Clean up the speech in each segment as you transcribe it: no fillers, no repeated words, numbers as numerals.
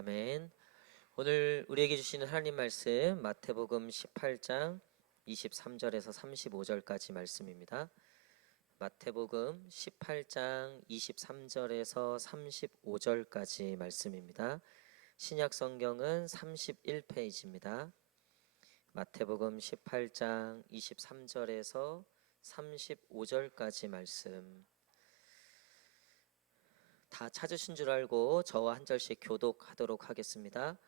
아멘. 오늘 우리에게 주시는 하나님 말씀 마태복음 18장 23절에서 35절까지 말씀입니다. 마태복음 18장 23절에서 35절까지 말씀입니다. 신약 성경은 31페이지입니다. 마태복음 18장 23절에서 35절까지 말씀. 다 찾으신 줄 알고 저와 한 절씩 교독하도록 하겠습니다.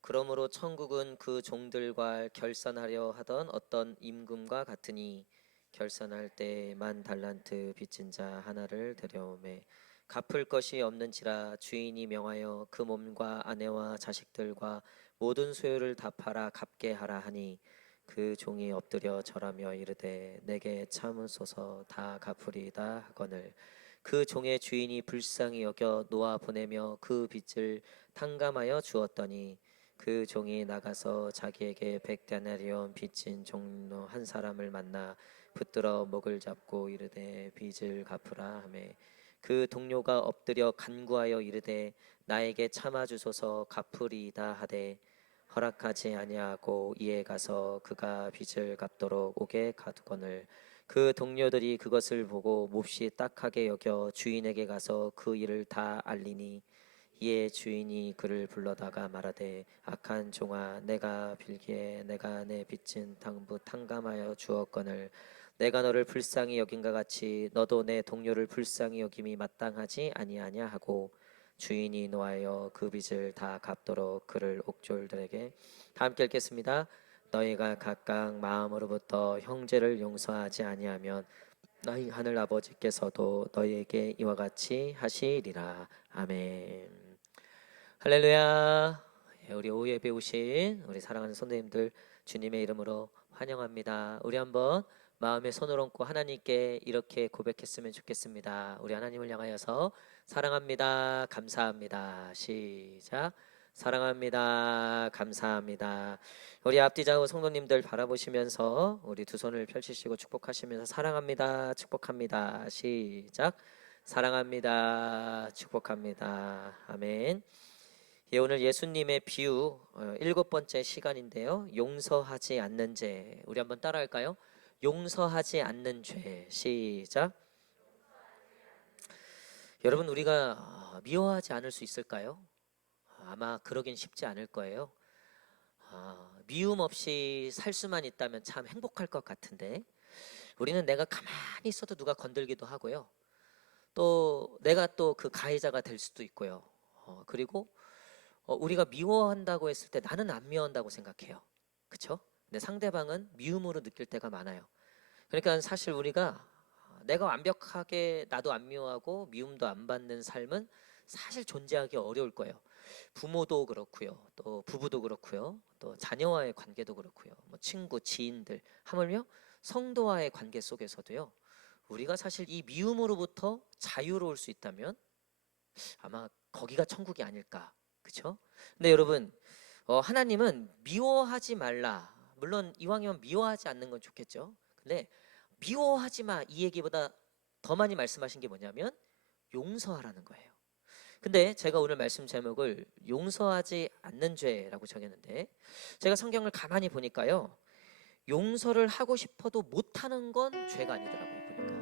그러므로 천국은 그 종들과 결산하려 하던 어떤 임금과 같으니 결산할 때 10,000달란트 빚진 자 하나를 데려오매 갚을 것이 없는지라 주인이 명하여 그 몸과 아내와 자식들과 모든 소유를 다 팔아 갚게 하라 하니 그 종이 엎드려 절하며 이르되 내게 참으소서 다 갚으리이다 하거늘 그 종의 주인이 불쌍히 여겨 놓아 보내며 그 빚을 탕감하여 주었더니 그 종이 나가서 자기에게 100데나리온 빚진 종로 한 사람을 만나 붙들어 목을 잡고 이르되 빚을 갚으라 하매 그 동료가 엎드려 간구하여 이르되 나에게 참아 주소서 갚으리이다 하되 허락하지 아니하고 이에 가서 그가 빚을 갚도록 오게 가두거늘 그 동료들이 그것을 보고 몹시 딱하게 여겨 주인에게 가서 그 일을 다 알리니 이에 주인이 그를 불러다가 말하되 악한 종아 내가 빌기에 내가 내 빚진 당부 탕감하여 주었거늘 내가 너를 불쌍히 여긴가 같이 너도 내 동료를 불쌍히 여김이 마땅하지 아니하냐 하고 주인이 노하여 그 빚을 다 갚도록 그를 옥졸들에게 다 함께 읽겠습니다. 너희가 각각 마음으로부터 형제를 용서하지 아니하면 너희 하늘 아버지께서도 너희에게 이와 같이 하시리라. 아멘. 할렐루야. 우리 오후 예배 오신 우리 사랑하는 성도님들 주님의 이름으로 환영합니다. 우리 한번 마음에 손을 얹고 하나님께 이렇게 고백했으면 좋겠습니다. 우리 하나님을 향하여서 사랑합니다. 감사합니다. 시작. 사랑합니다. 감사합니다. 우리 앞뒤 좌우 성도님들 바라보시면서 우리 두 손을 펼치시고 축복하시면서 사랑합니다. 축복합니다. 시작. 사랑합니다. 축복합니다. 아멘. 예, 오늘 예수님의 비유 7번째 시간인데요. 용서하지 않는 죄. 우리 한번 따라할까요? 용서하지 않는 죄. 시작. 여러분 우리가 미워하지 않을 수 있을까요? 아마 그러긴 쉽지 않을 거예요. 미움 없이 살 수만 있다면 참 행복할 것 같은데 우리는 내가 가만히 있어도 누가 건들기도 하고요. 또 내가 또 그 가해자가 될 수도 있고요. 그리고 우리가 미워한다고 했을 때 나는 안 미워한다고 생각해요. 그렇죠? 근데 상대방은 미움으로 느낄 때가 많아요. 그러니까 사실 우리가 내가 완벽하게 나도 안 미워하고 미움도 안 받는 삶은 사실 존재하기 어려울 거예요. 부모도 그렇고요, 또 부부도 그렇고요, 또 자녀와의 관계도 그렇고요, 뭐 친구, 지인들, 하물며 성도와의 관계 속에서도요. 우리가 사실 이 미움으로부터 자유로울 수 있다면 아마 거기가 천국이 아닐까, 그렇죠? 근데 여러분, 하나님은 미워하지 말라. 물론 이왕이면 미워하지 않는 건 좋겠죠. 근데 미워하지 마 이 얘기보다 더 많이 말씀하신 게 뭐냐면 용서하라는 거예요. 근데 제가 오늘 말씀 제목을 용서하지 않는 죄라고 정했는데 제가 성경을 가만히 보니까요. 용서를 하고 싶어도 못하는 건 죄가 아니더라고요. 보니까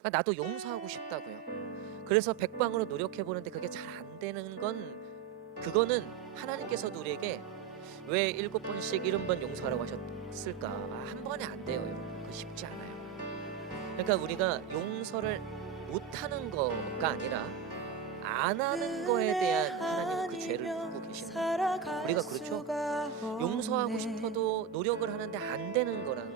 그러니까 나도 용서하고 싶다고요. 그래서 백방으로 노력해보는데 그게 잘 안 되는 건 그거는 하나님께서도 우리에게 왜 7번씩 70번 용서하라고 하셨을까? 한 번에 안 돼요. 여러분. 쉽지 않아요. 그러니까 우리가 용서를 못하는 거가 아니라 안 하는 거에 대한 하나님은 그 죄를 묻고 계시는 거예요. 우리가 그렇죠? 용서하고 싶어도 노력을 하는데 안 되는 거랑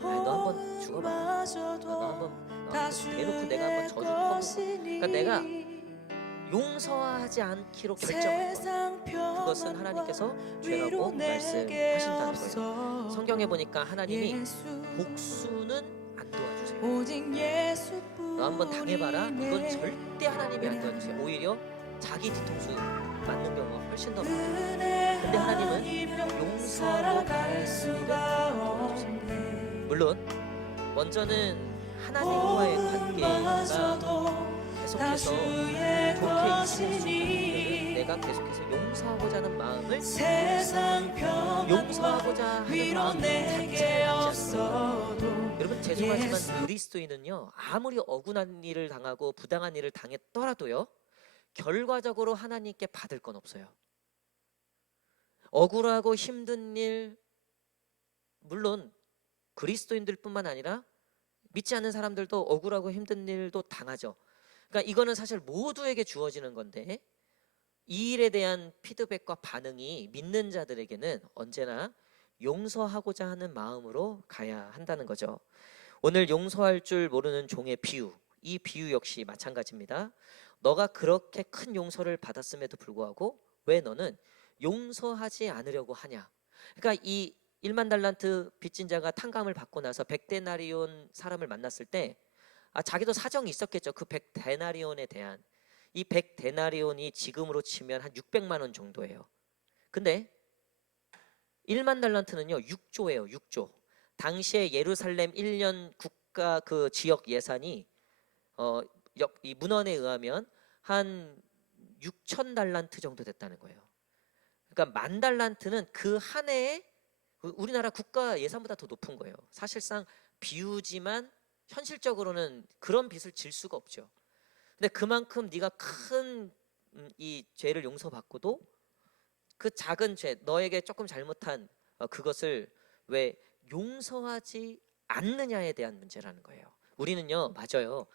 너 한번 죽어봐. 너 한번 대놓고 내가 한번 저주 퍼붓고 그러니까 내가 용서하지 않기로 결정한 거 그것은 하나님께서 죄라고 말씀하신다는 거예요. 성경에 보니까 하나님이 복수는 안 도와주세요. 너 한번 당해봐라. 이건 절대 하나님이 안 도와주세요. 오히려 자기 뒤통수 맞는 경우가 훨씬 더 많아요. 근데 하나님은 용서로 말씀과 도와주세요. 물론 먼저는 하나님과의 관계가 계속해서 좋게 이끌어질 수 있는 내가 때마다 계속해서 용서하고자 하는 마음을 세상 용서하고자 하는 마음 자체를 갖지 않습니다. 없어도 여러분 죄송하지만 그리스도인은요 아무리 억울한 일을 당하고 부당한 일을 당했더라도요 결과적으로 하나님께 받을 건 없어요. 억울하고 힘든 일 물론 그리스도인들뿐만 아니라 믿지 않는 사람들도 억울하고 힘든 일도 당하죠. 그러니까 이거는 사실 모두에게 주어지는 건데 이 일에 대한 피드백과 반응이 믿는 자들에게는 언제나 용서하고자 하는 마음으로 가야 한다는 거죠. 오늘 용서할 줄 모르는 종의 비유, 이 비유 역시 마찬가지입니다. 너가 그렇게 큰 용서를 받았음에도 불구하고 왜 너는 용서하지 않으려고 하냐. 그러니까 이 1만 달란트 빚진 자가 탕감을 받고 나서 100데나리온 사람을 만났을 때 자기도 사정이 있었겠죠. 그 100데나리온에 대한 이 100데나리온이 지금으로 치면 한 600만 원 정도예요. 근데 1만 달란트는요 6조예요. 6조. 당시에 예루살렘 1년 국가 그 지역 예산이 이 문헌에 의하면 한 6천 달란트 정도 됐다는 거예요. 그러니까 만 달란트는 그 한 해에 우리나라 국가 예산보다 더 높은 거예요. 사실상 비유지만 현실적으로는 그런 빚을 질 수가 없죠. 근데 그만큼 네가 큰 이 죄를 용서받고도 그 작은 죄, 너에게 조금 잘못한 그것을 왜 용서하지 않느냐에 대한 문제라는 거예요. 우리는요, 맞아요.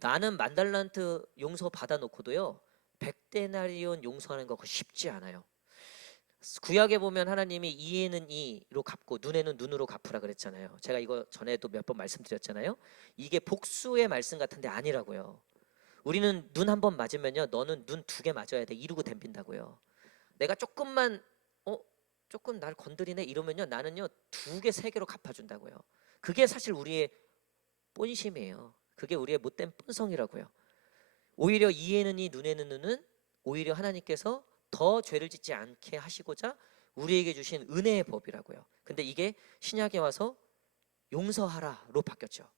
나는 1만 달란트 용서 받아놓고도요, 100데나리온 용서하는 거 쉽지 않아요. 구약에 보면 하나님이 이에는 이로 갚고 눈에는 눈으로 갚으라 그랬잖아요. 제가 이거 전에도 몇 번 말씀드렸잖아요. 이게 복수의 말씀 같은데 아니라고요. 우리는 눈 한 번 맞으면요, 너는 눈 2개 맞아야 돼. 이러고 덤빈다고요. 내가 조금만 조금 날 건드리네 이러면요, 나는요 2개, 3개로 갚아준다고요. 그게 사실 우리의 본심이에요. 그게 우리의 못된 본성이라고요. 오히려 이에는 이 눈에는 눈은 오히려 하나님께서 더 죄를 짓지 않게 하시고자 우리에게 주신 은혜의 법이라고요. 근데 이게 신약에 와서 용서하라로 바뀌었죠.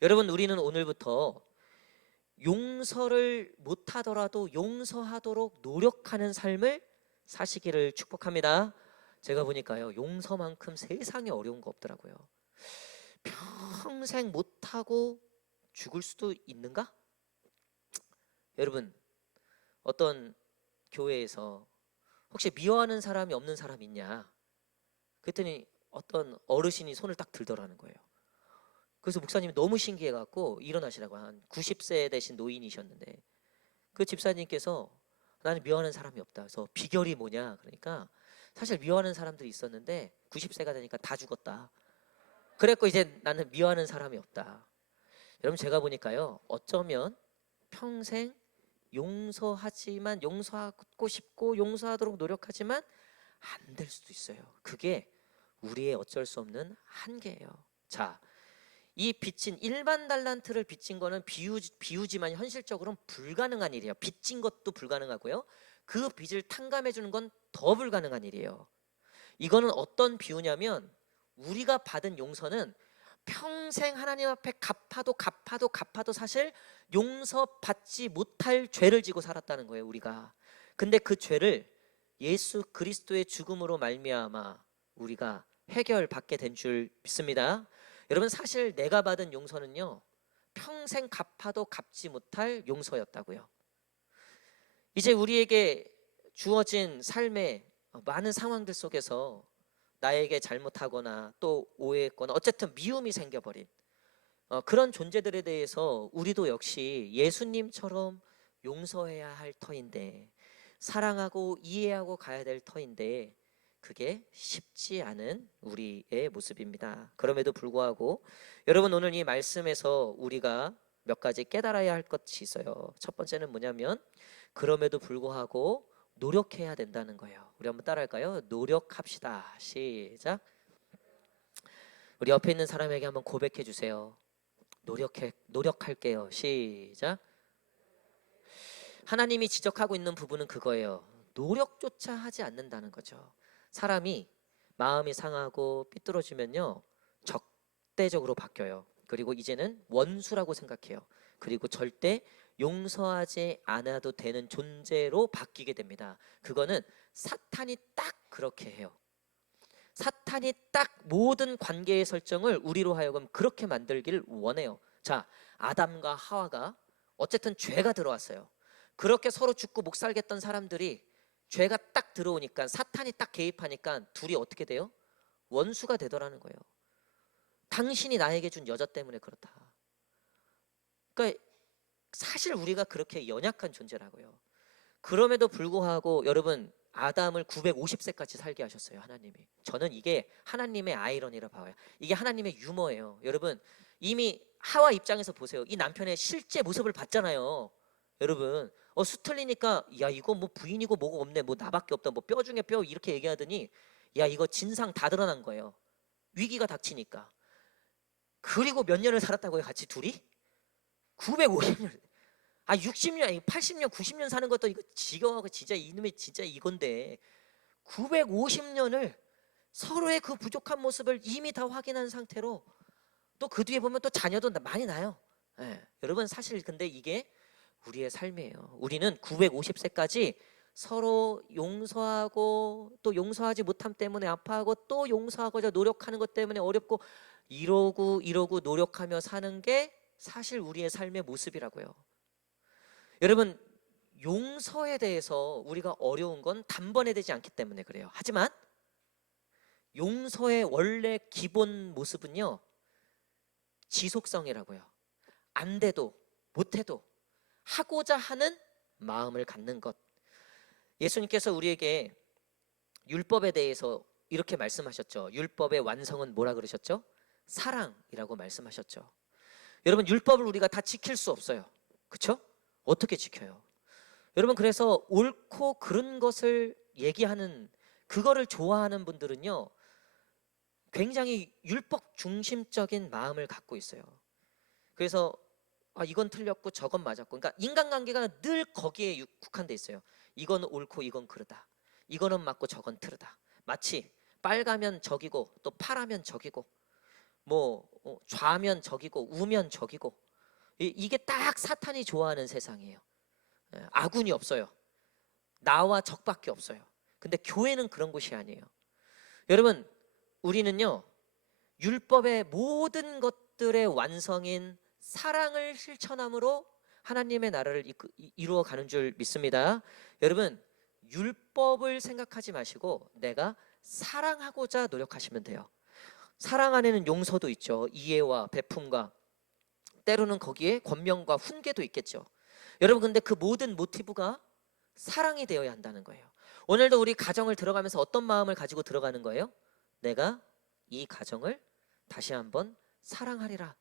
여러분 우리는 오늘부터 용서를 못하더라도 용서하도록 노력하는 삶을 사시기를 축복합니다. 제가 보니까요 용서만큼 세상에 어려운 거 없더라고요. 평생 못하고 죽을 수도 있는가? 여러분 어떤 교회에서 혹시 미워하는 사람이 없는 사람 있냐? 그랬더니 어떤 어르신이 손을 딱 들더라는 거예요. 그래서 목사님이 너무 신기해갖고 일어나시라고, 한 90세 되신 노인이셨는데 그 집사님께서 나는 미워하는 사람이 없다. 그래서 비결이 뭐냐? 그러니까 사실 미워하는 사람들이 있었는데 90세가 되니까 다 죽었다. 그랬고 이제 나는 미워하는 사람이 없다. 여러분 제가 보니까요 어쩌면 평생 용서하지만 용서하고 싶고 용서하도록 노력하지만 안 될 수도 있어요. 그게 우리의 어쩔 수 없는 한계예요. 자, 이 빚진 1만 달란트를 빚진 거는 비유지만 현실적으로는 불가능한 일이에요. 빚진 것도 불가능하고요. 그 빚을 탕감해 주는 건 더 불가능한 일이에요. 이거는 어떤 비유냐면 우리가 받은 용서는 평생 하나님 앞에 갚아도 사실 용서받지 못할 죄를 지고 살았다는 거예요, 우리가. 근데 그 죄를 예수 그리스도의 죽음으로 말미암아 우리가 해결받게 된 줄 믿습니다. 여러분 사실 내가 받은 용서는요 평생 갚아도 갚지 못할 용서였다고요. 이제 우리에게 주어진 삶의 많은 상황들 속에서 나에게 잘못하거나 또 오해했거나 어쨌든 미움이 생겨버린 그런 존재들에 대해서 우리도 역시 예수님처럼 용서해야 할 터인데, 사랑하고 이해하고 가야 될 터인데 그게 쉽지 않은 우리의 모습입니다. 그럼에도 불구하고 여러분 오늘 이 말씀에서 우리가 몇 가지 깨달아야 할 것이 있어요. 첫 번째는 뭐냐면 그럼에도 불구하고 노력해야 된다는 거예요. 우리 한번 따라할까요? 노력합시다. 시작. 우리 옆에 있는 사람에게 한번 고백해 주세요. 노력할게요. 시작. 하나님이 지적하고 있는 부분은 그거예요. 노력조차 하지 않는다는 거죠. 사람이 마음이 상하고 삐뚤어지면요 적대적으로 바뀌어요. 그리고 이제는 원수라고 생각해요. 그리고 절대 용서하지 않아도 되는 존재로 바뀌게 됩니다. 그거는 사탄이 딱 그렇게 해요. 사탄이 딱 모든 관계의 설정을 우리로 하여금 그렇게 만들기를 원해요. 자, 아담과 하와가 어쨌든 죄가 들어왔어요. 그렇게 서로 죽고 목 살겠던 사람들이 죄가 딱 들어오니까, 사탄이 딱 개입하니까 둘이 어떻게 돼요? 원수가 되더라는 거예요. 당신이 나에게 준 여자 때문에 그렇다. 그러니까 사실 우리가 그렇게 연약한 존재라고요. 그럼에도 불구하고 여러분, 아담을 950세까지 살게 하셨어요, 하나님이. 저는 이게 하나님의 아이러니라 봐요. 이게 하나님의 유머예요. 여러분, 이미 하와 입장에서 보세요. 이 남편의 실제 모습을 봤잖아요. 여러분, 수틀리니까 야, 이거 뭐 부인이고 뭐고 없네, 뭐 나밖에 없다, 뭐 뼈 중에 뼈, 이렇게 얘기하더니 야, 이거 진상 다 드러난 거예요. 위기가 닥치니까. 그리고 몇 년을 살았다고요, 같이 둘이? 950년. 60년, 80년, 90년 사는 것도 이거 지겨워하고 진짜 이놈의 진짜 이건데, 950년을 서로의 그 부족한 모습을 이미 다 확인한 상태로 또 그 뒤에 보면 또 자녀도 많이 나요. 여러분, 사실 근데 이게 우리의 삶이에요. 우리는 950세까지 서로 용서하고 또 용서하지 못함 때문에 아파하고 또 용서하고자 노력하는 것 때문에 어렵고 이러고 노력하며 사는 게 사실 우리의 삶의 모습이라고요. 여러분, 용서에 대해서 우리가 어려운 건 단번에 되지 않기 때문에 그래요. 하지만 용서의 원래 기본 모습은요, 지속성이라고요. 안 돼도 못해도 하고자 하는 마음을 갖는 것. 예수님께서 우리에게 율법에 대해서 이렇게 말씀하셨죠. 율법의 완성은 뭐라 그러셨죠? 사랑이라고 말씀하셨죠. 여러분, 율법을 우리가 다 지킬 수 없어요. 그렇죠? 어떻게 지켜요? 여러분, 그래서 옳고 그른 것을 얘기하는, 그거를 좋아하는 분들은요, 굉장히 율법 중심적인 마음을 갖고 있어요. 그래서 이건 틀렸고 저건 맞았고, 그러니까 인간관계가 늘 거기에 국한돼 있어요. 이건 옳고 이건 그르다, 이거는 맞고 저건 틀르다. 마치 빨가면 적이고 또 파라면 적이고, 뭐 좌면 적이고 우면 적이고, 이게 딱 사탄이 좋아하는 세상이에요. 아군이 없어요. 나와 적밖에 없어요. 근데 교회는 그런 곳이 아니에요. 여러분, 우리는요, 율법의 모든 것들의 완성인 사랑을 실천함으로 하나님의 나라를 이루어가는 줄 믿습니다. 여러분, 율법을 생각하지 마시고 내가 사랑하고자 노력하시면 돼요. 사랑 안에는 용서도 있죠. 이해와 베품과 때로는 거기에 권면과 훈계도 있겠죠. 여러분, 근데 그 모든 모티브가 사랑이 되어야 한다는 거예요. 오늘도 우리 가정을 들어가면서 어떤 마음을 가지고 들어가는 거예요? 내가 이 가정을 다시 한번 사랑하리라,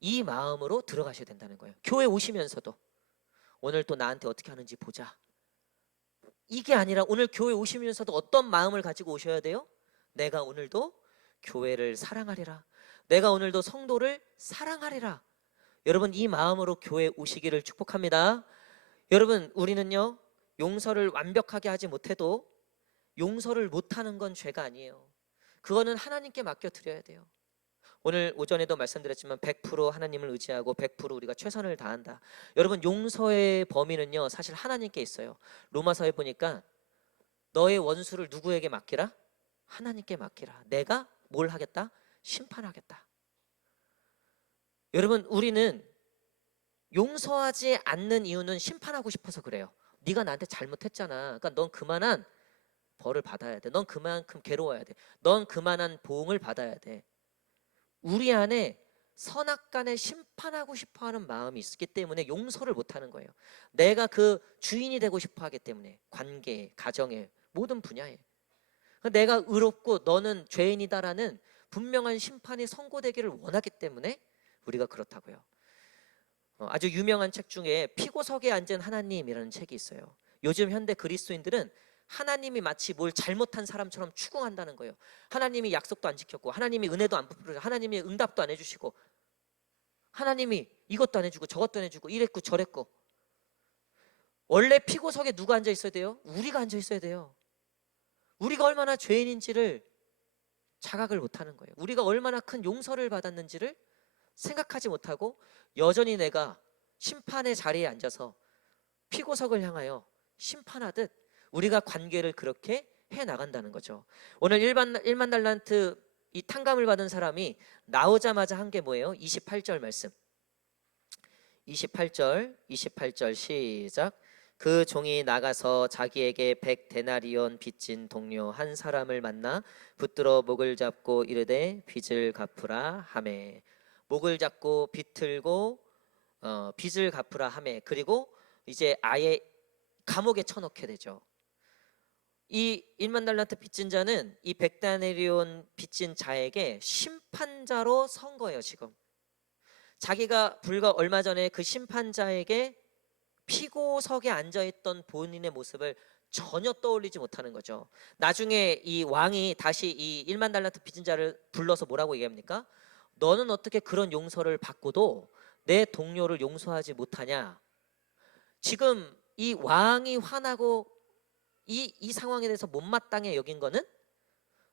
이 마음으로 들어가셔야 된다는 거예요. 교회 오시면서도 오늘 또 나한테 어떻게 하는지 보자, 이게 아니라 오늘 교회 오시면서도 어떤 마음을 가지고 오셔야 돼요? 내가 오늘도 교회를 사랑하리라, 내가 오늘도 성도를 사랑하리라. 여러분, 이 마음으로 교회 오시기를 축복합니다. 여러분, 우리는요, 용서를 완벽하게 하지 못해도 용서를 못하는 건 죄가 아니에요. 그거는 하나님께 맡겨드려야 돼요. 오늘 오전에도 말씀드렸지만 100% 하나님을 의지하고 100% 우리가 최선을 다한다. 여러분, 용서의 범위는요, 사실 하나님께 있어요. 로마서에 보니까 너의 원수를 누구에게 맡기라? 하나님께 맡기라. 내가 뭘 하겠다? 심판하겠다. 여러분, 우리는 용서하지 않는 이유는 심판하고 싶어서 그래요. 네가 나한테 잘못했잖아. 그러니까 넌 그만한 벌을 받아야 돼. 넌 그만큼 괴로워야 돼. 넌 그만한 보응을 받아야 돼. 우리 안에 선악간에 심판하고 싶어하는 마음이 있기 때문에 용서를 못하는 거예요. 내가 그 주인이 되고 싶어하기 때문에, 관계, 가정의 모든 분야에 내가 의롭고 너는 죄인이다라는 분명한 심판이 선고되기를 원하기 때문에 우리가 그렇다고요. 아주 유명한 책 중에 피고석에 앉은 하나님이라는 책이 있어요. 요즘 현대 그리스도인들은 하나님이 마치 뭘 잘못한 사람처럼 추궁한다는 거예요. 하나님이 약속도 안 지켰고, 하나님이 은혜도 안 베풀고, 하나님이 응답도 안 해주시고, 하나님이 이것도 안 해주고 저것도 안 해주고, 이랬고 저랬고. 원래 피고석에 누가 앉아 있어야 돼요? 우리가 앉아 있어야 돼요. 우리가 얼마나 죄인인지를 자각을 못하는 거예요. 우리가 얼마나 큰 용서를 받았는지를 생각하지 못하고 여전히 내가 심판의 자리에 앉아서 피고석을 향하여 심판하듯 우리가 관계를 그렇게 해 나간다는 거죠. 오늘 1만 달란트 이 탕감을 받은 사람이 나오자마자 한 게 뭐예요? 28절 말씀. 28절 시작. 그 종이 나가서 자기에게 100데나리온 빚진 동료 한 사람을 만나 붙들어 목을 잡고 이르되 빚을 갚으라 하매. 목을 잡고 비틀고 빚을 갚으라 하매. 그리고 이제 아예 감옥에 쳐넣게 되죠. 이 1만 달란트 빚진 자는 이 100데나리온 빚진 자에게 심판자로 선 거예요. 지금 자기가 불과 얼마 전에 그 심판자에게 피고석에 앉아있던 본인의 모습을 전혀 떠올리지 못하는 거죠. 나중에 이 왕이 다시 이 1만 달란트 빚진 자를 불러서 뭐라고 얘기합니까? 너는 어떻게 그런 용서를 받고도 내 동료를 용서하지 못하냐? 지금 이 왕이 화나고 이 상황에 대해서 못마땅해 여긴 거는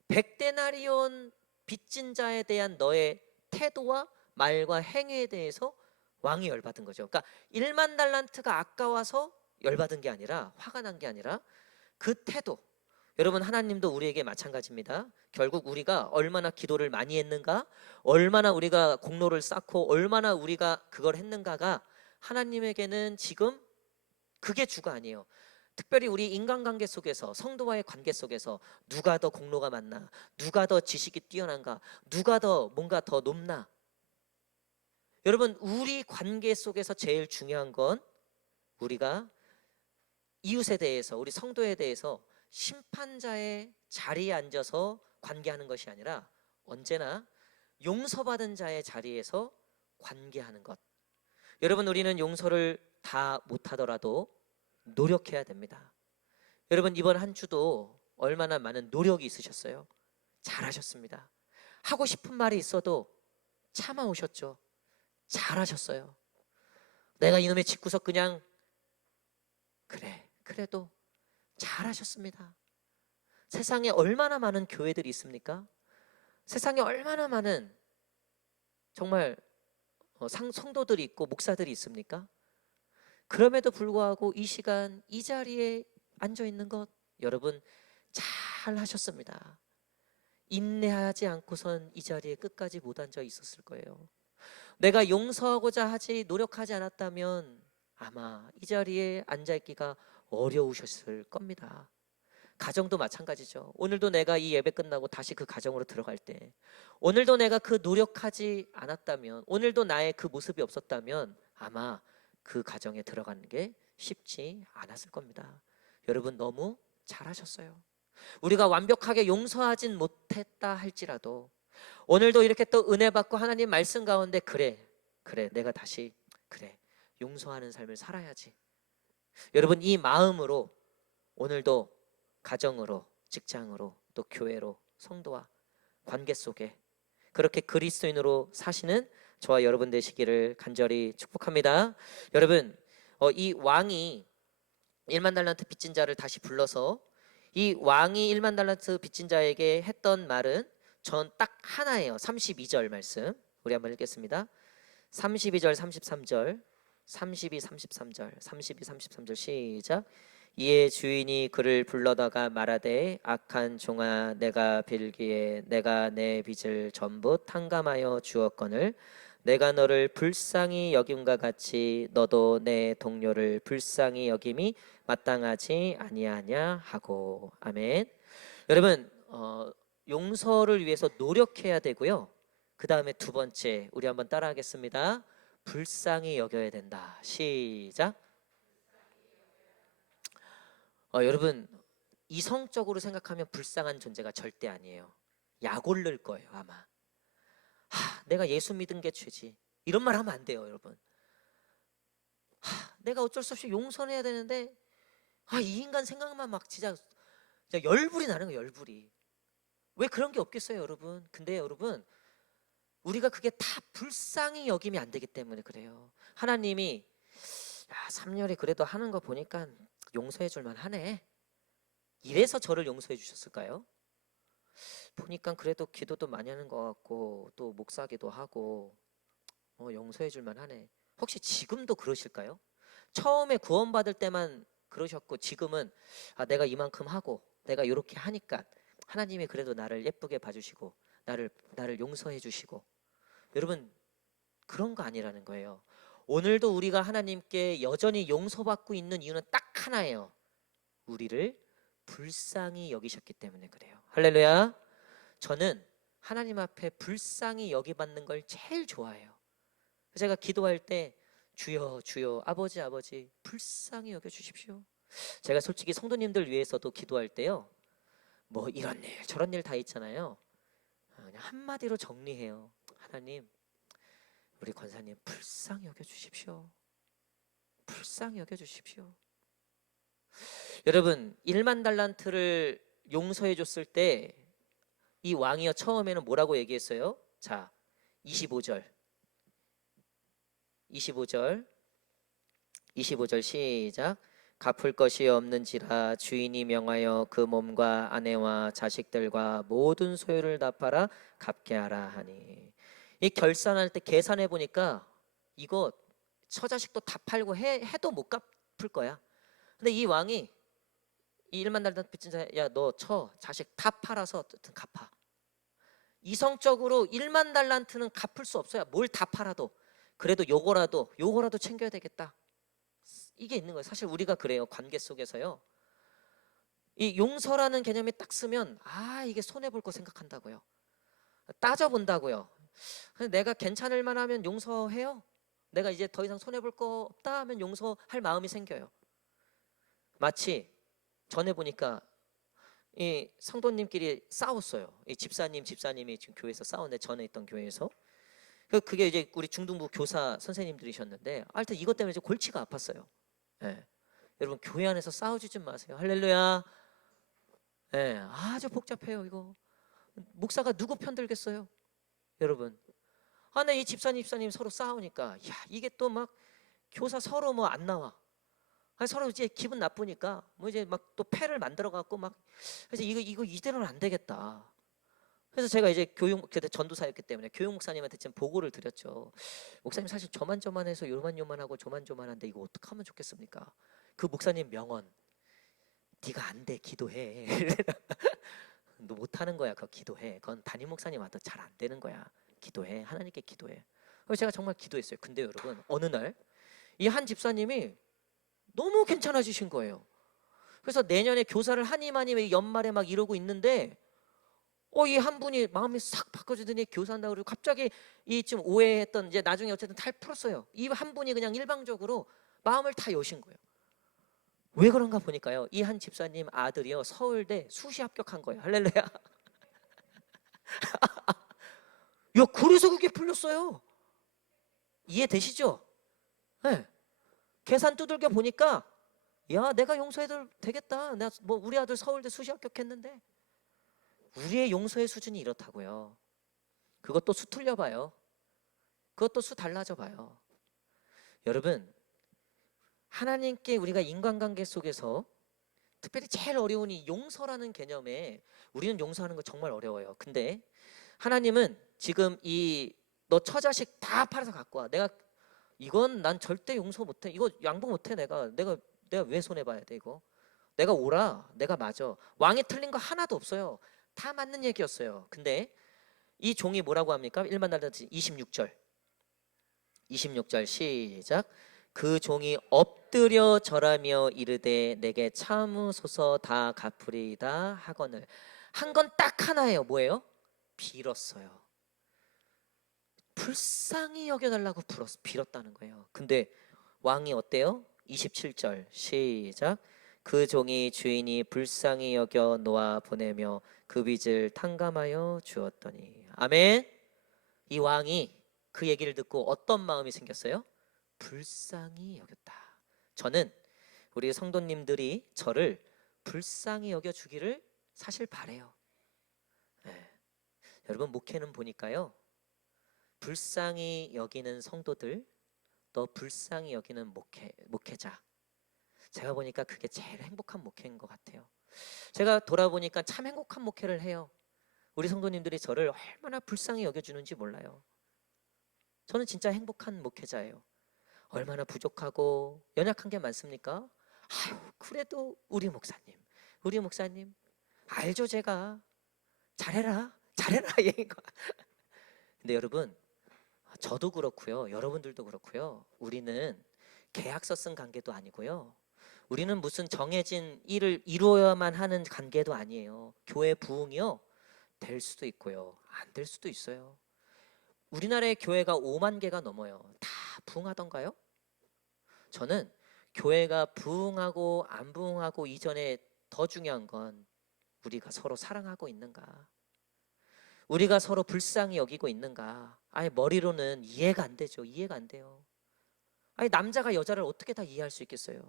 100데나리온 빚진 자에 대한 너의 태도와 말과 행위에 대해서 왕이 열받은 거죠. 그러니까 1만 달란트가 아까워서 열받은 게 아니라, 화가 난 게 아니라 그 태도. 여러분, 하나님도 우리에게 마찬가지입니다. 결국 우리가 얼마나 기도를 많이 했는가, 얼마나 우리가 공로를 쌓고 얼마나 우리가 그걸 했는가가 하나님에게는 지금 그게 주가 아니에요. 특별히 우리 인간관계 속에서, 성도와의 관계 속에서 누가 더 공로가 많나, 누가 더 지식이 뛰어난가, 누가 더 뭔가 더 높나. 여러분, 우리 관계 속에서 제일 중요한 건 우리가 이웃에 대해서, 우리 성도에 대해서 심판자의 자리에 앉아서 관계하는 것이 아니라 언제나 용서받은 자의 자리에서 관계하는 것. 여러분, 우리는 용서를 다 못하더라도 노력해야 됩니다. 여러분, 이번 한 주도 얼마나 많은 노력이 있으셨어요? 잘하셨습니다. 하고 싶은 말이 있어도 참아오셨죠? 잘하셨어요. 내가 이놈의 집구석 그냥 그래도 잘하셨습니다. 세상에 얼마나 많은 교회들이 있습니까? 세상에 얼마나 많은 정말 성도들이 있고 목사들이 있습니까? 그럼에도 불구하고 이 시간 이 자리에 앉아 있는 것, 여러분 잘 하셨습니다. 인내하지 않고선 이 자리에 끝까지 못 앉아 있었을 거예요. 내가 용서하고자 하지 노력하지 않았다면 아마 이 자리에 앉아있기가 어려우셨을 겁니다. 가정도 마찬가지죠. 오늘도 내가 이 예배 끝나고 다시 그 가정으로 들어갈 때, 오늘도 내가 그 노력하지 않았다면, 오늘도 나의 그 모습이 없었다면 아마 그 가정에 들어가는 게 쉽지 않았을 겁니다. 여러분, 너무 잘하셨어요. 우리가 완벽하게 용서하진 못했다 할지라도 오늘도 이렇게 또 은혜 받고 하나님 말씀 가운데 그래 내가 다시 용서하는 삶을 살아야지. 여러분, 이 마음으로 오늘도 가정으로, 직장으로, 또 교회로, 성도와 관계 속에 그렇게 그리스도인으로 사시는 저와 여러분 되시기를 간절히 축복합니다. 여러분, 이 왕이 1만 달란트 빚진 자를 다시 불러서 이 왕이 1만 달란트 빚진 자에게 했던 말은 전 딱 하나예요. 32절 말씀 우리 한번 읽겠습니다. 32절 33절 32, 33절 32, 33절 시작. 이에 주인이 그를 불러다가 말하되 악한 종아, 내가 빌기에 내가 내 빚을 전부 탕감하여 주었거늘 내가 너를 불쌍히 여김과 같이 너도 내 동료를 불쌍히 여김이 마땅하지 아니하냐 하고. 아멘. 여러분, 용서를 위해서 노력해야 되고요. 그 다음에 두 번째 우리 한번 따라하겠습니다. 불쌍히 여겨야 된다. 시작. 여러분, 이성적으로 생각하면 불쌍한 존재가 절대 아니에요. 약 올릴 거예요 아마. 내가 예수 믿은 게 죄지, 이런 말 하면 안 돼요 여러분. 내가 어쩔 수 없이 용서해야 되는데 이 인간 생각만 막 진짜 열불이 나는 거예요. 열불이. 왜 그런 게 없겠어요 여러분. 근데 여러분, 우리가 그게 다 불쌍히 여기면 안 되기 때문에 그래요. 하나님이 3년이 그래도 하는 거 보니까 용서해 줄만 하네, 이래서 저를 용서해 주셨을까요? 보니까 그래도 기도도 많이 하는 것 같고 또 목사기도 하고 용서해 줄만 하네. 혹시 지금도 그러실까요? 처음에 구원받을 때만 그러셨고 지금은 내가 이만큼 하고 내가 이렇게 하니까 하나님이 그래도 나를 예쁘게 봐주시고 나를 용서해 주시고, 여러분 그런 거 아니라는 거예요. 오늘도 우리가 하나님께 여전히 용서받고 있는 이유는 딱 하나예요. 우리를 불쌍히 여기셨기 때문에 그래요. 할렐루야. 저는 하나님 앞에 불쌍히 여기받는 걸 제일 좋아해요. 제가 기도할 때 주여 주여 아버지 아버지 불쌍히 여겨주십시오. 제가 솔직히 성도님들 위해서도 기도할 때요, 뭐 이런 일 저런 일 다 있잖아요. 그냥 한마디로 정리해요. 하나님, 우리 권사님 불쌍히 여겨주십시오. 불쌍히 여겨주십시오. 여러분 1만 달란트를 용서해 줬을 때 이 왕이요 처음에는 뭐라고 얘기했어요? 자 25절 25절 시작. 갚을 것이 없는지라 주인이 명하여 그 몸과 아내와 자식들과 모든 소유를 다 팔아 갚게 하라 하니. 이 결산할 때 계산해 보니까 이거 처자식도 다 팔고 해도 못 갚을 거야. 근데 이 왕이 이 1만 달란트 빚진 자, 야 너 처 자식 다 팔아서 갚아. 이성적으로 1만 달란트는 갚을 수 없어요. 뭘 다 팔아도. 그래도 요거라도 챙겨야 되겠다. 이게 있는 거예요. 사실 우리가 그래요. 관계 속에서요. 이 용서라는 개념이 딱 쓰면 이게 손해 볼 거 생각한다고요. 따져 본다고요. 내가 괜찮을 만하면 용서해요. 내가 이제 더 이상 손해 볼 거 없다 하면 용서할 마음이 생겨요. 마치 전에 보니까 이 성도님끼리 싸웠어요. 이 집사님이 지금 교회에서 싸웠는데, 전에 있던 교회에서 그게 이제 우리 중등부 교사 선생님들이셨는데, 하여튼 이것 때문에 이제 골치가 아팠어요. 예. 여러분 교회 안에서 싸우지 좀 마세요. 할렐루야. 예. 아주 복잡해요 이거. 목사가 누구 편 들겠어요, 여러분? 근데 이 집사님 서로 싸우니까 이게 또 막 교사 서로 뭐 안 나와. 서로 이제 기분 나쁘니까 뭐 이제 막 또 패를 만들어 갖고 막, 그래서 이거 이대로는 안 되겠다. 그래서 제가 이제 그때 전도사였기 때문에 교육 목사님한테 지금 보고를 드렸죠. 목사님 사실 저만해서 요만하고 조만조만한데 이거 어떻게 하면 좋겠습니까? 그 목사님 명언, 네가 안 돼 기도해. 너 못하는 거야. 그거 기도해. 그건 담임 목사님 와도 잘 안 되는 거야. 기도해. 하나님께 기도해. 그래서 제가 정말 기도했어요. 근데 여러분 어느 날 이 한 집사님이 너무 괜찮아지신 거예요. 그래서 내년에 교사를 한이마니 연말에 막 이러고 있는데 이 한 분이 마음이 싹 바꿔지더니 교사한다고 그러고, 갑자기 이 지금 오해했던, 이제 나중에 어쨌든 다 풀었어요. 이 한 분이 그냥 일방적으로 마음을 다 여신 거예요. 왜 그런가 보니까요, 이 한 집사님 아들이요 서울대 수시 합격한 거예요. 할렐루야. 야 그래서 그게 풀렸어요. 이해되시죠? 네. 계산 두들겨 보니까 내가 용서해도 되겠다. 내가 뭐 우리 아들 서울대 수시 합격했는데. 우리의 용서의 수준이 이렇다고요. 그것도 수 틀려봐요. 그것도 수 달라져봐요. 여러분 하나님께 우리가 인간관계 속에서 특별히 제일 어려운 이 용서라는 개념에, 우리는 용서하는 거 정말 어려워요. 근데 하나님은 지금 너 처자식 다 팔아서 갖고 와. 이건 난 절대 용서 못해. 이거 양보 못해. 내가 왜 손해봐야 돼 이거. 내가 오라. 내가 맞아. 왕이 틀린 거 하나도 없어요. 다 맞는 얘기였어요. 근데 이 종이 뭐라고 합니까? 1만 달란트 26절 시작. 그 종이 엎드려 절하며 이르되 내게 참으소서 다 갚으리이다 하거늘. 한 건 딱 하나예요. 뭐예요? 빌었어요. 불쌍히 여겨달라고 빌었다는 거예요. 근데 왕이 어때요? 27절 시작. 그 종이 주인이 불쌍히 여겨 놓아 보내며 그 빚을 탕감하여 주었더니. 아멘. 이 왕이 그 얘기를 듣고 어떤 마음이 생겼어요? 불쌍히 여겼다. 저는 우리 성도님들이 저를 불쌍히 여겨주기를 사실 바래요. 네. 여러분 목회는 보니까요, 불쌍히 여기는 성도들, 또 불쌍히 여기는 목회자, 제가 보니까 그게 제일 행복한 목회인 것 같아요. 제가 돌아보니까 참 행복한 목회를 해요. 우리 성도님들이 저를 얼마나 불쌍히 여겨주는지 몰라요. 저는 진짜 행복한 목회자예요. 얼마나 부족하고 연약한 게 많습니까? 아유, 그래도 우리 목사님 알죠, 제가. 잘해라, 잘해라 얘기가. 근데 여러분, 저도 그렇고요, 여러분들도 그렇고요. 우리는 계약서 쓴 관계도 아니고요. 우리는 무슨 정해진 일을 이루어야만 하는 관계도 아니에요. 교회 부흥이요, 될 수도 있고요, 안 될 수도 있어요. 우리나라의 교회가 5만 개가 넘어요. 다 부흥하던가요? 저는 교회가 부흥하고 안 부흥하고 이전에 더 중요한 건 우리가 서로 사랑하고 있는가, 우리가 서로 불쌍히 여기고 있는가. 아예 머리로는 이해가 안 되죠. 이해가 안 돼요. 아니, 남자가 여자를 어떻게 다 이해할 수 있겠어요?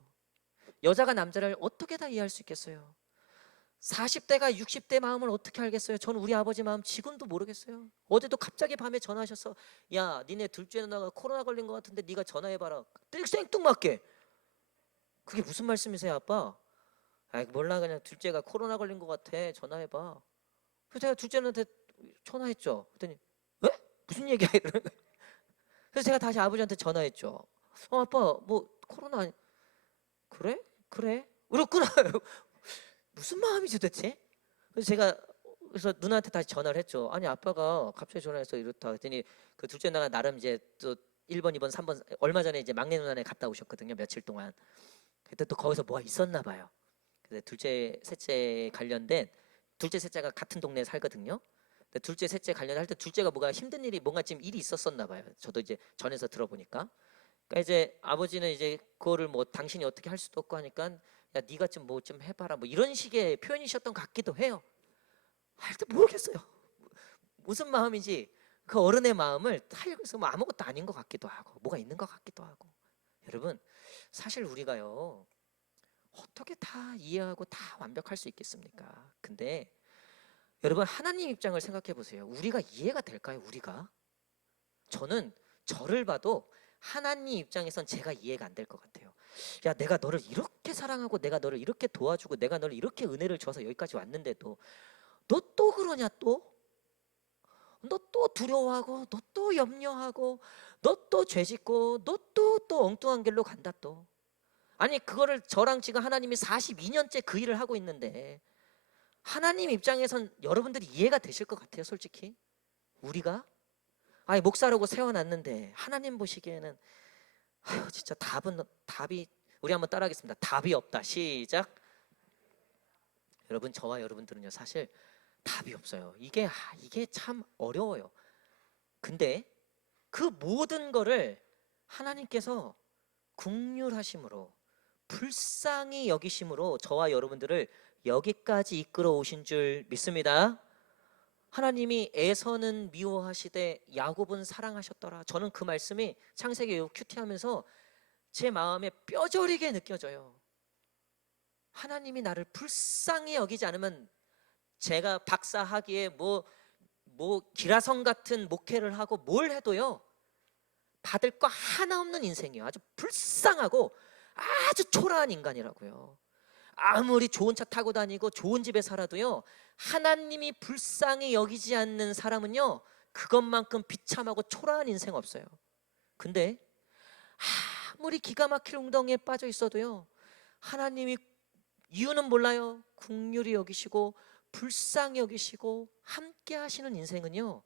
여자가 남자를 어떻게 다 이해할 수 있겠어요? 40대가 60대 마음을 어떻게 알겠어요? 저는 우리 아버지 마음 지금도 모르겠어요. 어제도 갑자기 밤에 전화하셔서, 야, 니네 둘째 누나가 코로나 걸린 것 같은데 네가 전화해봐라. 생뚱맞게. 그게 무슨 말씀이세요, 아빠? 아, 몰라, 그냥 둘째가 코로나 걸린 것 같아, 전화해봐. 그래서 제가 둘째 누나한테 전화했죠. 그랬더니, 에? 무슨 얘기야? 이러는 거예요. 그래서 제가 다시 아버지한테 전화했죠. 아빠, 뭐 코로나 그래? 그래? 그렇구나. 무슨 마음이지 도대체? 그래서 제가 누나한테 다시 전화를 했죠. 아니, 아빠가 갑자기 전화해서 이렇다 했더니, 그 둘째 누나가 나름 이제 또 1번, 2번, 3번 얼마 전에 이제 막내 누나네 갔다 오셨거든요. 며칠 동안. 그때 또 거기서 뭐가 있었나 봐요. 그래서 둘째, 셋째 관련된, 둘째, 셋째가 같은 동네에 살거든요. 근데 둘째, 셋째 관련할 때 둘째가 뭐가 힘든 일이, 뭔가 지금 일이 있었었나 봐요. 저도 이제 전에서 들어보니까. 그러니까 이제 아버지는 이제 그거를 뭐 당신이 어떻게 할 수도 없고 하니까, 야, 네가 좀 뭐 좀 해봐라, 뭐 이런 식의 표현이셨던 것 같기도 해요. 하여튼 모르겠어요. 무슨 마음인지. 그 어른의 마음을 타협해서 뭐 아무것도 아닌 것 같기도 하고 뭐가 있는 것 같기도 하고. 여러분, 사실 우리가요, 어떻게 다 이해하고 다 완벽할 수 있겠습니까? 근데 여러분, 하나님 입장을 생각해 보세요. 우리가 이해가 될까요? 우리가? 저는 저를 봐도 하나님 입장에선 제가 이해가 안 될 것 같아요. 야, 내가 너를 이렇게 사랑하고 내가 너를 이렇게 도와주고 내가 너를 이렇게 은혜를 줘서 여기까지 왔는데도 너 또 그러냐 또? 너 또 두려워하고 너 또 염려하고 너 또 죄짓고 너 또 엉뚱한 길로 간다 또. 아니, 그거를 저랑 지금 하나님이 42년째 그 일을 하고 있는데 하나님 입장에선 여러분들이 이해가 되실 것 같아요, 솔직히? 우리가? 아니, 목사라고 세워놨는데 하나님 보시기에는, 아유, 진짜 답이, 우리 한번 따라하겠습니다. 답이 없다. 시작. 여러분, 저와 여러분들은요, 사실 답이 없어요. 이게 참 어려워요. 근데 그 모든 거를 하나님께서 긍휼하심으로, 불쌍히 여기심으로 저와 여러분들을 여기까지 이끌어 오신 줄 믿습니다. 하나님이 에서는 미워하시되 야곱은 사랑하셨더라. 저는 그 말씀이 창세기 큐티하면서 제 마음에 뼈저리게 느껴져요. 하나님이 나를 불쌍히 여기지 않으면 제가 박사학위에 뭐 기라성 같은 목회를 하고 뭘 해도요, 받을 거 하나 없는 인생이에요. 아주 불쌍하고 아주 초라한 인간이라고요. 아무리 좋은 차 타고 다니고 좋은 집에 살아도요, 하나님이 불쌍히 여기지 않는 사람은요, 그것만큼 비참하고 초라한 인생 없어요. 근데 아무리 기가 막힐 웅덩이에 빠져 있어도요, 하나님이, 이유는 몰라요, 긍휼히 여기시고 불쌍히 여기시고 함께 하시는 인생은요,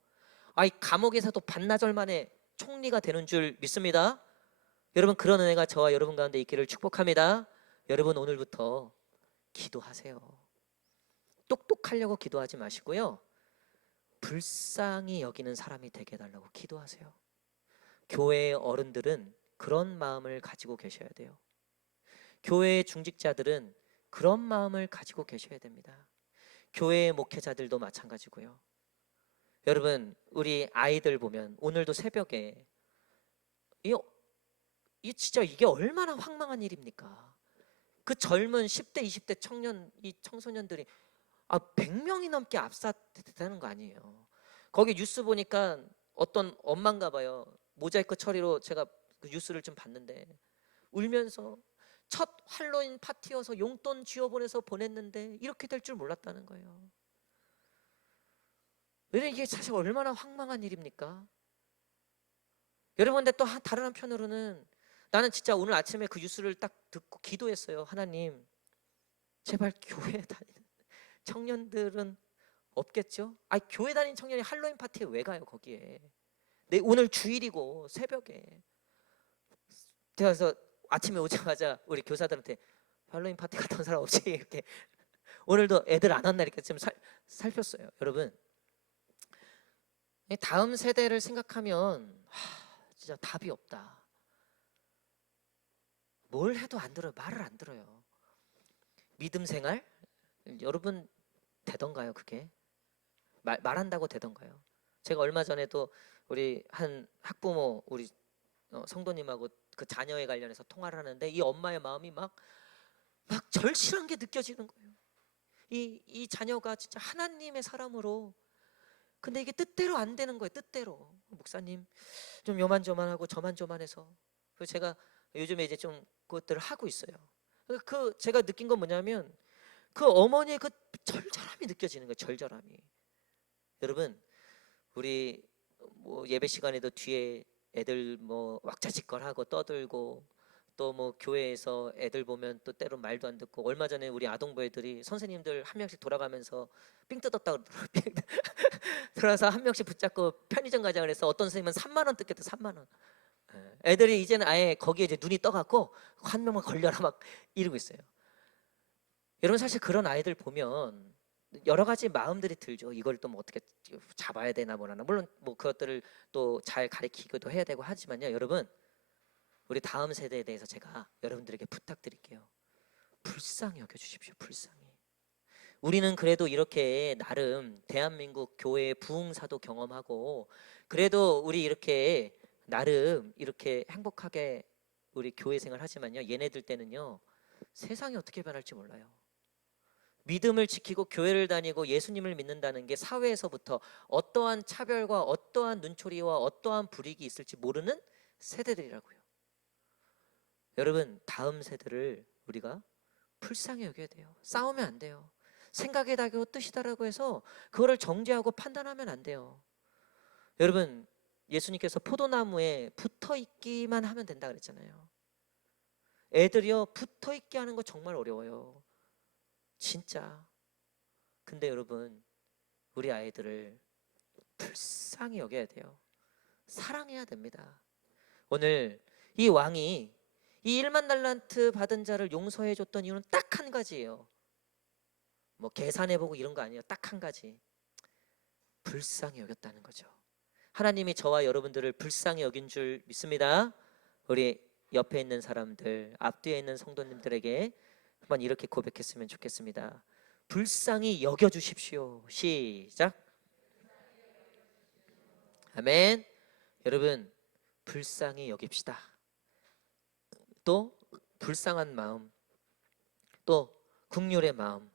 아이, 감옥에서도 반나절 만에 총리가 되는 줄 믿습니다. 여러분, 그런 은혜가 저와 여러분 가운데 있기를 축복합니다. 여러분, 오늘부터 기도하세요. 똑똑하려고 기도하지 마시고요, 불쌍히 여기는 사람이 되게 해달라고 기도하세요. 교회의 어른들은 그런 마음을 가지고 계셔야 돼요. 교회의 중직자들은 그런 마음을 가지고 계셔야 됩니다. 교회의 목회자들도 마찬가지고요. 여러분, 우리 아이들 보면 오늘도 새벽에 진짜 이게 얼마나 황망한 일입니까? 그 젊은 10대, 20대 이 청소년들이 100명이 넘게 압사됐다는 거 아니에요. 거기 뉴스 보니까 어떤 엄마인가 봐요. 모자이크 처리로 제가 그 뉴스를 좀 봤는데 울면서 첫 할로윈 파티여서 용돈 쥐어보내서 보냈는데 이렇게 될 줄 몰랐다는 거예요. 왜, 이게 사실 얼마나 황망한 일입니까? 여러분, 근데 또 다른 한편으로는 나는 진짜 오늘 아침에 그 뉴스를 딱 듣고 기도했어요. 하나님, 제발 교회 다니는 청년들은 없겠죠? 아, 교회 다니는 청년이 할로윈 파티에 왜 가요, 거기에? 오늘 주일이고 새벽에. 그래서 아침에 오자마자 우리 교사들한테 할로윈 파티 갔다 온 사람 없이 이렇게 오늘도 애들 안 왔나 이렇게 좀 살폈어요. 여러분, 다음 세대를 생각하면 진짜 답이 없다. 뭘 해도 안 들어요. 말을 안 들어요. 믿음 생활? 여러분 되던가요, 그게? 말한다고 되던가요? 제가 얼마 전에도 우리 한 학부모, 우리 성도님하고 그 자녀에 관련해서 통화를 하는데 이 엄마의 마음이 막 절실한 게 느껴지는 거예요. 이 자녀가 진짜 하나님의 사람으로, 근데 이게 뜻대로 안 되는 거예요. 뜻대로. 목사님 좀 요만저만하고 저만저만해서. 그래서 제가 요즘에 이제 좀 그것들을 하고 있어요. 그 제가 느낀 건 뭐냐면 그 어머니의 그 절절함이 느껴지는 거예요. 절절함이. 여러분, 우리 뭐 예배 시간에도 뒤에 애들 뭐 왁자지껄하고 떠들고, 또 뭐 교회에서 애들 보면 또 때로 말도 안 듣고, 얼마 전에 우리 아동부 애들이 선생님들 한 명씩 돌아가면서 삥 뜯었다 그러더라고요. 들어서 한 명씩 붙잡고 편의점 가자 그래서 어떤 선생님은 3만 원 뜯겠다. 3만 원. 애들이 이제는 아예 거기에 이제 눈이 떠갖고 한 명만 걸려라 막 이러고 있어요. 여러분, 사실 그런 아이들 보면 여러 가지 마음들이 들죠. 이걸 또 뭐 어떻게 잡아야 되나 뭐나. 물론 뭐 그것들을 또 잘 가르치기도 해야 되고 하지만요. 여러분, 우리 다음 세대에 대해서 제가 여러분들에게 부탁드릴게요. 불쌍히 여겨주십시오. 불쌍히. 우리는 그래도 이렇게 나름 대한민국 교회의 부흥사도 경험하고, 그래도 우리 이렇게 나름 이렇게 행복하게 우리 교회 생활 하지만요, 얘네들 때는요 세상이 어떻게 변할지 몰라요. 믿음을 지키고 교회를 다니고 예수님을 믿는다는 게 사회에서부터 어떠한 차별과 어떠한 눈초리와 어떠한 불이익이 있을지 모르는 세대들이라고요. 여러분, 다음 세대를 우리가 불쌍히 여겨야 돼요. 싸우면 안 돼요. 생각이 다르고 뜻이 다르고 해서 그거를 정죄하고 판단하면 안 돼요. 여러분, 예수님께서 포도나무에 붙어 있기만 하면 된다 그랬잖아요. 애들이요 붙어 있게 하는 거 정말 어려워요. 진짜. 근데 여러분, 우리 아이들을 불쌍히 여겨야 돼요. 사랑해야 됩니다. 오늘 이 왕이 이 1만 달란트 받은 자를 용서해 줬던 이유는 딱 한 가지예요. 뭐 계산해보고 이런 거 아니에요. 딱 한 가지. 불쌍히 여겼다는 거죠. 하나님이 저와 여러분들을 불쌍히 여긴 줄 믿습니다. 우리 옆에 있는 사람들, 앞뒤에 있는 성도님들에게 한번 이렇게 고백했으면 좋겠습니다. 불쌍히 여겨주십시오. 시작. 아멘. 여러분, 불쌍히 여깁시다. 또 불쌍한 마음, 또 긍휼의 마음,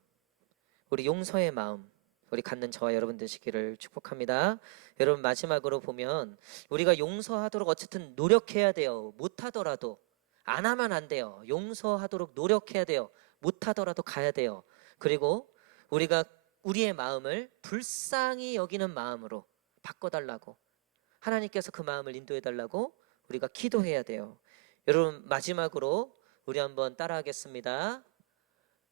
우리 용서의 마음, 우리 갖는 저와 여러분 되시기를 축복합니다. 여러분, 마지막으로 보면 우리가 용서하도록 어쨌든 노력해야 돼요. 못하더라도. 안 하면 안 돼요. 용서하도록 노력해야 돼요. 못하더라도 가야 돼요. 그리고 우리가 우리의 마음을 불쌍히 여기는 마음으로 바꿔달라고, 하나님께서 그 마음을 인도해달라고 우리가 기도해야 돼요. 여러분, 마지막으로 우리 한번 따라하겠습니다.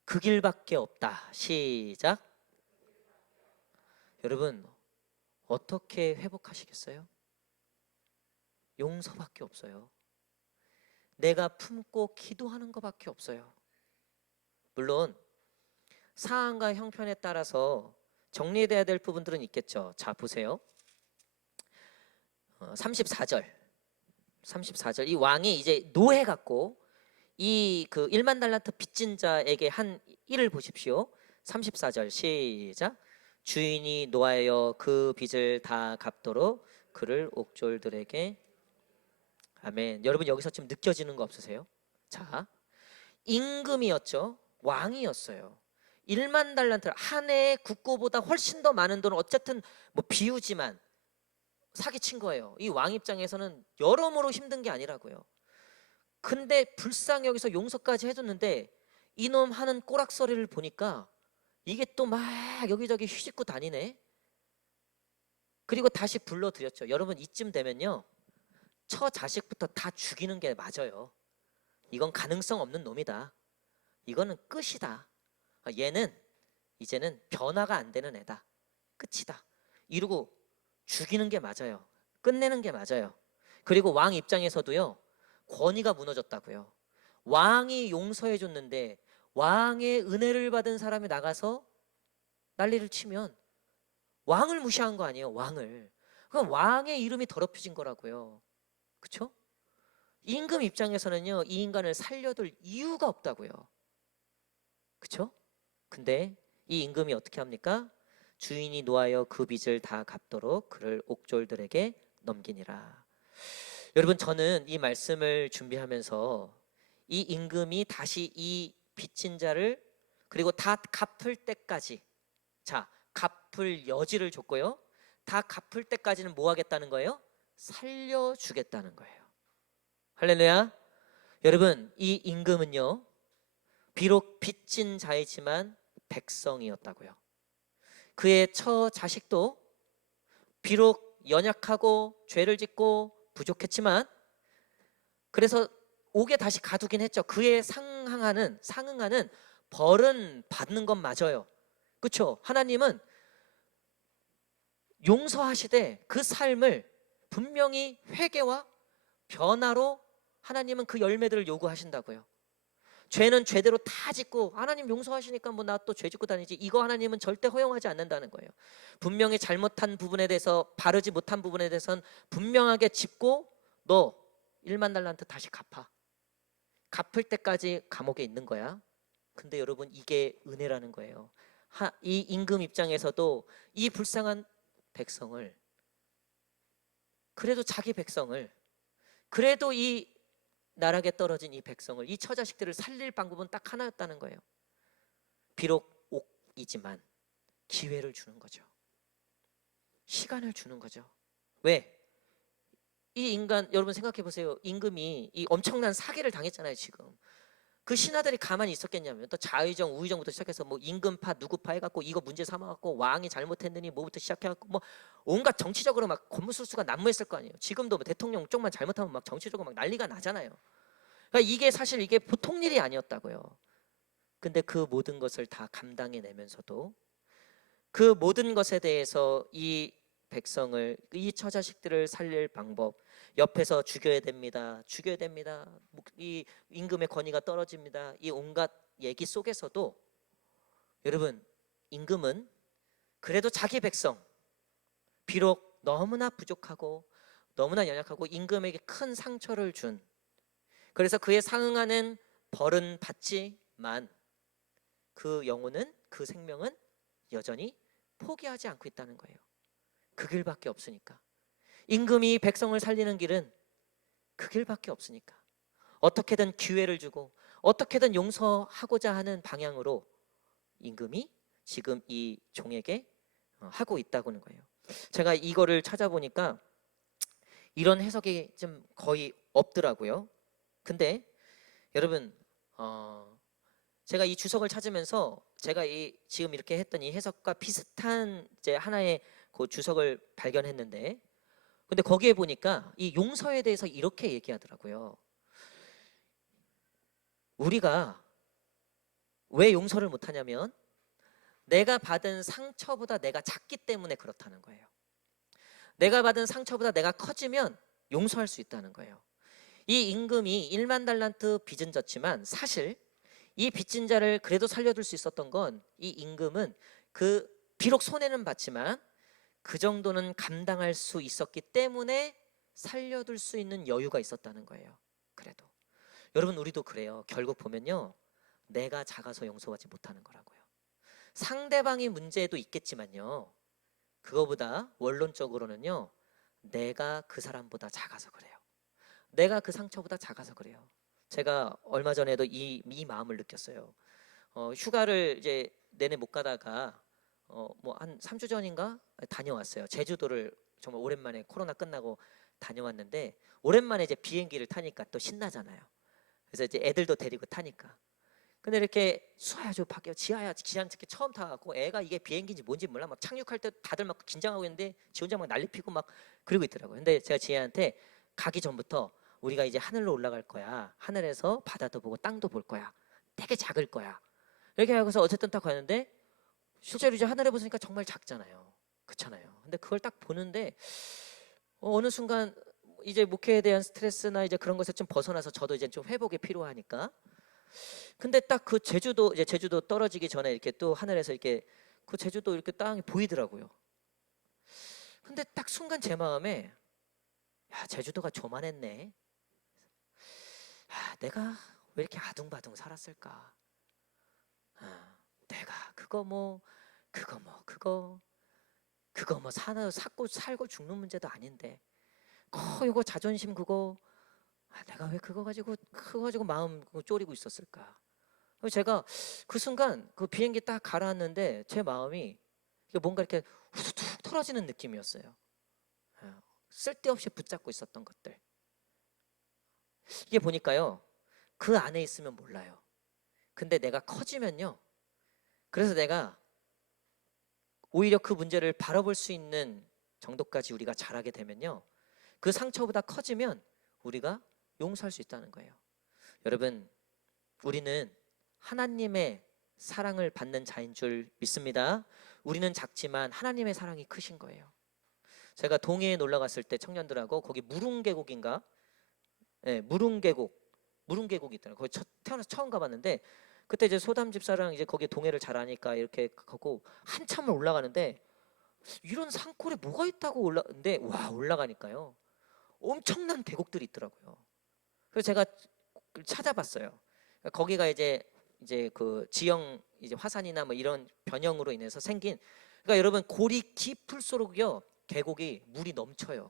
그 길밖에 없다. 시작. 여러분, 어떻게 회복하시겠어요? 용서밖에 없어요. 내가 품고 기도하는 것밖에 없어요. 물론 사안과 형편에 따라서 정리돼야 될 부분들은 있겠죠. 자, 보세요. 34절 이 왕이 이제 노해 갖고 이 그 1만 달란트 빚진 자에게 한 일을 보십시오. 34절 시작. 주인이 노하여 그 빚을 다 갚도록 그를 옥졸들에게. 아멘. 여러분, 여기서 좀 느껴지는 거 없으세요? 자, 임금이었죠. 왕이었어요. 1만 달란트, 한 해의 국고보다 훨씬 더 많은 돈을 어쨌든 뭐 비우지만 사기친 거예요. 이 왕 입장에서는 여러모로 힘든 게 아니라고요. 근데 불쌍히 여기서 용서까지 해줬는데 이놈 하는 꼬락서리를 보니까 이게 또 막 여기저기 휘짓고 다니네. 그리고 다시 불러드렸죠. 여러분, 이쯤 되면요 처자식부터 다 죽이는 게 맞아요. 이건 가능성 없는 놈이다. 이거는 끝이다. 얘는 이제는 변화가 안 되는 애다. 끝이다. 이러고 죽이는 게 맞아요. 끝내는 게 맞아요. 그리고 왕 입장에서도요, 권위가 무너졌다고요. 왕이 용서해 줬는데 왕의 은혜를 받은 사람이 나가서 난리를 치면 왕을 무시한 거 아니에요. 왕을. 그럼 왕의 이름이 더럽혀진 거라고요. 그렇죠? 임금 입장에서는요, 이 인간을 살려둘 이유가 없다고요. 그렇죠? 근데 이 임금이 어떻게 합니까? 주인이 노하여 그 빚을 다 갚도록 그를 옥졸들에게 넘기니라. 여러분, 저는 이 말씀을 준비하면서 이 임금이 다시 이 빚진 자를 그리고 다 갚을 때까지, 자, 갚을 여지를 줬고요, 다 갚을 때까지는 뭐 하겠다는 거예요? 살려주겠다는 거예요. 할렐루야. 여러분, 이 임금은요, 비록 빚진 자이지만 백성이었다고요. 그의 처자식도 비록 연약하고 죄를 짓고 부족했지만, 그래서 옥에 다시 가두긴 했죠. 그에 상응하는 벌은 받는 건 맞아요. 그렇죠? 하나님은 용서하시되 그 삶을 분명히 회개와 변화로 하나님은 그 열매들을 요구하신다고요. 죄는 죄대로 다 짓고 하나님 용서하시니까 뭐 나 또 죄 짓고 다니지, 이거 하나님은 절대 허용하지 않는다는 거예요. 분명히 잘못한 부분에 대해서, 바르지 못한 부분에 대해서는 분명하게 짚고 너 1만 달란트 다시 갚아. 갚을 때까지 감옥에 있는 거야. 근데 여러분, 이게 은혜라는 거예요. 이 임금 입장에서도 이 불쌍한 백성을, 그래도 자기 백성을, 그래도 이 나락에 떨어진 이 백성을, 이 처자식들을 살릴 방법은 딱 하나였다는 거예요. 비록 옥이지만 기회를 주는 거죠. 시간을 주는 거죠. 왜? 이 인간, 여러분 생각해 보세요. 임금이 이 엄청난 사기를 당했잖아요. 지금 그 신하들이 가만히 있었겠냐면, 또 좌의정 우의정부터 시작해서 뭐 임금파 누구파 해갖고 이거 문제 삼아갖고 왕이 잘못했느니 뭐부터 시작해갖고 뭐 온갖 정치적으로 막 권무술수가 난무했을 거 아니에요. 지금도 뭐 대통령 쪽만 잘못하면 막 정치적으로 막 난리가 나잖아요. 그러니까 이게 사실 이게 보통 일이 아니었다고요. 근데 그 모든 것을 다 감당해내면서도 그 모든 것에 대해서 이 백성을, 이 처자식들을 살릴 방법, 옆에서 죽여야 됩니다. 죽여야 됩니다. 이 임금의 권위가 떨어집니다. 이 온갖 얘기 속에서도 여러분, 임금은 그래도 자기 백성, 비록 너무나 부족하고 너무나 연약하고 임금에게 큰 상처를 준, 그래서 그에 상응하는 벌은 받지만 그 영혼은, 그 생명은 여전히 포기하지 않고 있다는 거예요. 그 길밖에 없으니까. 임금이 백성을 살리는 길은 그 길밖에 없으니까 어떻게든 기회를 주고 어떻게든 용서하고자 하는 방향으로 임금이 지금 이 종에게 하고 있다고는 거예요. 제가 이거를 찾아보니까 이런 해석이 좀 거의 없더라고요. 근데 여러분, 제가 이 주석을 찾으면서 제가 지금 이렇게 했던 이 해석과 비슷한 이제 하나의 그 주석을 발견했는데, 근데 거기에 보니까 이 용서에 대해서 이렇게 얘기하더라고요. 우리가 왜 용서를 못하냐면 내가 받은 상처보다 내가 작기 때문에 그렇다는 거예요. 내가 받은 상처보다 내가 커지면 용서할 수 있다는 거예요. 이 임금이 1만 달란트 빚은 졌지만 사실 이 빚진 자를 그래도 살려둘 수 있었던 건, 이 임금은 그 비록 손해는 봤지만 그 정도는 감당할 수 있었기 때문에 살려둘 수 있는 여유가 있었다는 거예요. 그래도 여러분, 우리도 그래요. 결국 보면요, 내가 작아서 용서하지 못하는 거라고요. 상대방이 문제도 있겠지만요, 그거보다 원론적으로는요, 내가 그 사람보다 작아서 그래요. 내가 그 상처보다 작아서 그래요. 제가 얼마 전에도 이 마음을 느꼈어요. 휴가를 이제 내내 못 가다가 뭐 한 3주 전인가 다녀왔어요. 제주도를 정말 오랜만에 코로나 끝나고 다녀왔는데, 오랜만에 이제 비행기를 타니까 또 신나잖아요. 그래서 이제 애들도 데리고 타니까. 근데 이렇게 수아야 저 밖에 지하야, 기상측기 처음 타갖고 애가 이게 비행기인지 뭔지 몰라 막 착륙할 때 다들 막 긴장하고 있는데 지 혼자 막 난리 피고 막 그러고 있더라고요. 근데 제가 지혜한테 가기 전부터 우리가 이제 하늘로 올라갈 거야. 하늘에서 바다도 보고 땅도 볼 거야. 되게 작을 거야. 이렇게 하고서 어쨌든 딱 가는데 실제로 이제 하늘에 보니까 정말 작잖아요. 그렇잖아요. 근데 그걸 딱 보는데 어느 순간 이제 목회에 대한 스트레스나 이제 그런 것에 좀 벗어나서 저도 이제 좀 회복이 필요하니까. 근데 딱 그 제주도 이제 제주도 떨어지기 전에 이렇게 또 하늘에서 이렇게 그 제주도 이렇게 땅이 보이더라고요. 근데 딱 순간 제 마음에 야, 제주도가 조만했네. 아, 내가 왜 이렇게 아둥바둥 살았을까? 아, 내가 그거 뭐 살고 죽는 문제도 아닌데 이거 자존심 그거 내가 왜 그거 가지고 마음 졸이고 있었을까? 그래서 제가 그 순간 그 비행기 딱 가라앉는데 제 마음이 뭔가 이렇게 후두둑 털어지는 느낌이었어요. 쓸데없이 붙잡고 있었던 것들. 이게 보니까요, 그 안에 있으면 몰라요. 근데 내가 커지면요, 그래서 내가 오히려 그 문제를 바라볼 수 있는 정도까지 우리가 자라게 되면요, 그 상처보다 커지면 우리가 용서할 수 있다는 거예요. 여러분, 우리는 하나님의 사랑을 받는 자인 줄 믿습니다. 우리는 작지만 하나님의 사랑이 크신 거예요. 제가 동해에 놀러 갔을 때 청년들하고 거기 무릉계곡인가? 네, 무릉계곡이 있더라고요. 거기 태어나서 처음 가봤는데 그때 이제 소담 집사랑 이제 거기 동해를 잘 아니까 이렇게 가고 한참을 올라가는데 이런 산골에 뭐가 있다고 올라는데 와 올라가니까요 엄청난 계곡들이 있더라고요. 그래서 제가 찾아봤어요. 거기가 이제 그 지형 이제 화산이나 뭐 이런 변형으로 인해서 생긴 그러니까 여러분 골이 깊을수록요 계곡이 물이 넘쳐요.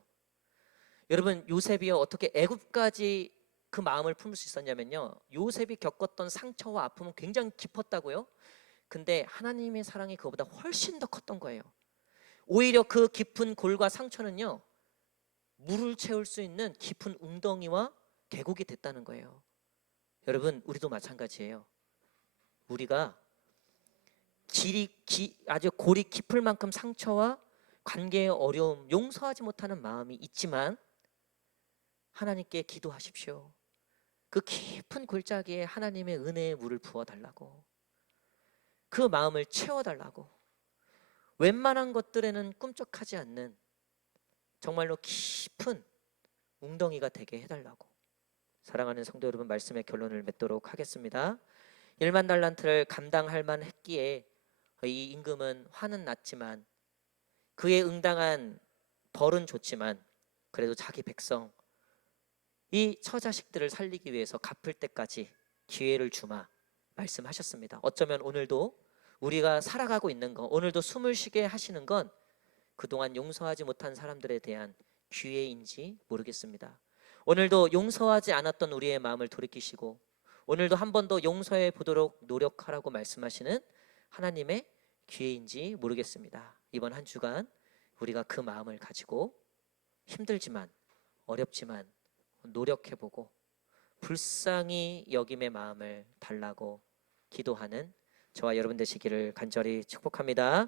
여러분 요셉이요 어떻게 애굽까지 그 마음을 품을 수 있었냐면요 요셉이 겪었던 상처와 아픔은 굉장히 깊었다고요. 근데 하나님의 사랑이 그거보다 훨씬 더 컸던 거예요. 오히려 그 깊은 골과 상처는요 물을 채울 수 있는 깊은 웅덩이와 계곡이 됐다는 거예요. 여러분 우리도 마찬가지예요. 우리가 아주 골이 깊을 만큼 상처와 관계의 어려움, 용서하지 못하는 마음이 있지만 하나님께 기도하십시오. 그 깊은 골짜기에 하나님의 은혜의 물을 부어달라고, 그 마음을 채워달라고, 웬만한 것들에는 꿈쩍하지 않는 정말로 깊은 웅덩이가 되게 해달라고. 사랑하는 성도 여러분, 말씀의 결론을 맺도록 하겠습니다. 1만 달란트를 감당할 만했기에 이 임금은 화는 났지만 그에 응당한 벌은 좋지만 그래도 자기 백성 이 처자식들을 살리기 위해서 갚을 때까지 기회를 주마 말씀하셨습니다. 어쩌면 오늘도 우리가 살아가고 있는 거, 오늘도 숨을 쉬게 하시는 건 그동안 용서하지 못한 사람들에 대한 기회인지 모르겠습니다. 오늘도 용서하지 않았던 우리의 마음을 돌이키시고 오늘도 한 번 더 용서해 보도록 노력하라고 말씀하시는 하나님의 기회인지 모르겠습니다. 이번 한 주간 우리가 그 마음을 가지고 힘들지만 어렵지만 노력해보고 불쌍히 여김의 마음을 달라고 기도하는 저와 여러분 되시기를 간절히 축복합니다.